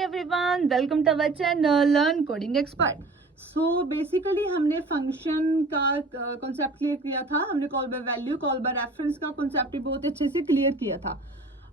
Everyone, welcome to our channel learn coding expert. So basically हमने function का concept clear किया था। हमने call by value, call by reference का concept भी बहुत अच्छे से क्लियर किया था।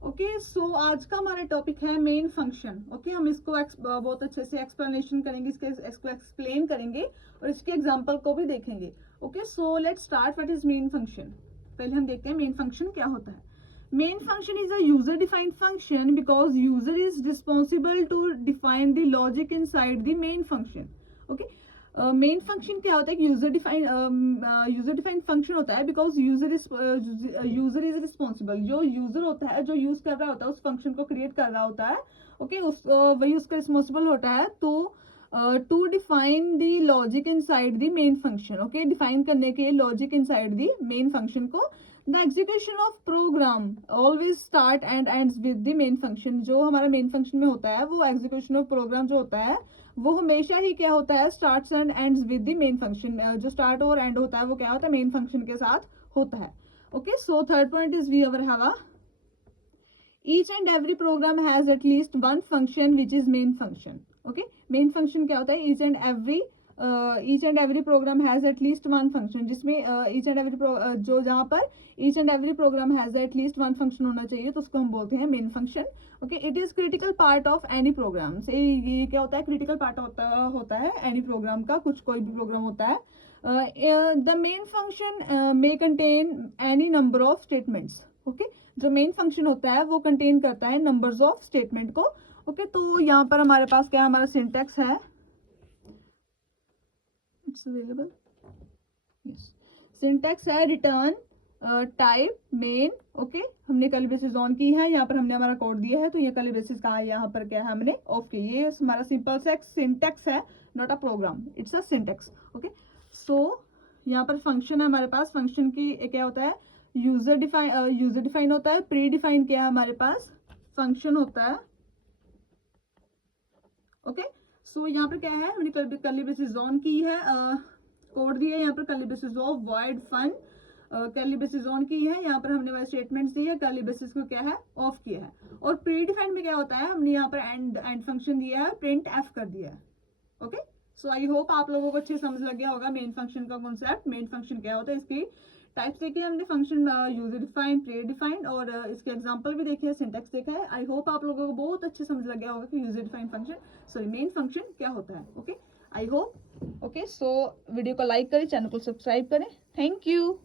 ओके, सो आज का हमारा टॉपिक है मेन फंक्शन। ओके, हम इसको बहुत अच्छे से एक्सप्लेनेशन करेंगे, इसको एक्सप्लेन करेंगे और इसके एग्जाम्पल को भी देखेंगे। Okay, so let's start. What is main function? पहले हम देखते हैं मेन फंक्शन क्या होता है। Main function is a user-defined function because user is responsible to define the logic inside the main function. Okay, main function क्या होता है कि यूजर डिफाइंड फंक्शन होता है बिकॉज यूजर इज रिस्पॉन्सिबल। जो यूजर होता है, जो यूज कर रहा होता है, उस फंक्शन को क्रिएट कर रहा होता है। ओके, वही उसका रिस्पॉन्सिबल होता है तो to define the logic inside the main function. Okay, define करने के logic inside the main function को। The execution of program always start and ends with the main function. जो हमारा मेन फंक्शन में होता है वो एग्जीक्यूशन ऑफ प्रोग्राम जो होता है वो हमेशा ही क्या होता है, starts and ends with the main function. जो स्टार्ट और एंड होता है वो क्या होता है, मेन फंक्शन के साथ होता है। Okay, so third point is we ever have each and every program has at least one function which is main function. Okay, main function क्या होता है, each and every program has at least one function, जिसमें each and every जो जहाँ पर each and every program has at least one function होना चाहिए तो उसको हम बोलते हैं main function. Okay, it is critical part of any program. से ये क्या होता है, critical part होता है any program का। कुछ कोई भी program होता है। The main function may contain any number of statements. Okay, जो मेन फंक्शन होता है वो कंटेन करता है नंबर्स ऑफ स्टेटमेंट को। ओके, तो यहाँ पर हमारे पास क्या हमारा सिंटैक्स है, इट्स अवेलेबल, यस, सिंटैक्स है रिटर्न टाइप मेन। ओके, हमने कर्ली ब्रेसेस ऑन की है, यहाँ पर हमने हमारा कोड दिया है तो ये कर्ली ब्रेसेस कहा है, यहाँ पर क्या है हमने ऑफ की। ये हमारा सिंपल सा सिंटैक्स है, not a program, it's a syntax. Okay, so यहाँ पर फंक्शन है हमारे पास। फंक्शन की क्या होता है, यूजर डिफाइन होता है। प्री डिफाइन क्या है हमारे पास, फंक्शन होता है। ओके, सो यहाँ पर क्या है, हमने कर्ली ब्रेसेस ऑन की है, कोड दिया है यहाँ पर curly braces of void fun, curly braces on की है, यहाँ पर हमने वाले स्टेटमेंट्स दिए है, कर्ली ब्रेसेस को क्या है ऑफ किया है। और प्री डिफाइन में क्या होता है, हमने यहाँ पर एंड फंक्शन दिया है, प्रिंट एफ कर दिया है। ओके, सो आई होप आप लोगों को अच्छे समझ लग गया होगा मेन फंक्शन का कॉन्सेप्ट। मेन फंक्शन क्या होता है, इसकी टाइप्स देखे हमने, function, user defined, pre defined, और इसके एग्जांपल भी देखे हैं, सिंटैक्स देखा है। आई होप आप लोगों को बहुत अच्छे समझ लग गया होगा कि user defined function, sorry main function क्या होता है। Okay, I hope. Okay, so video को लाइक करें, चैनल को सब्सक्राइब करें। Thank you.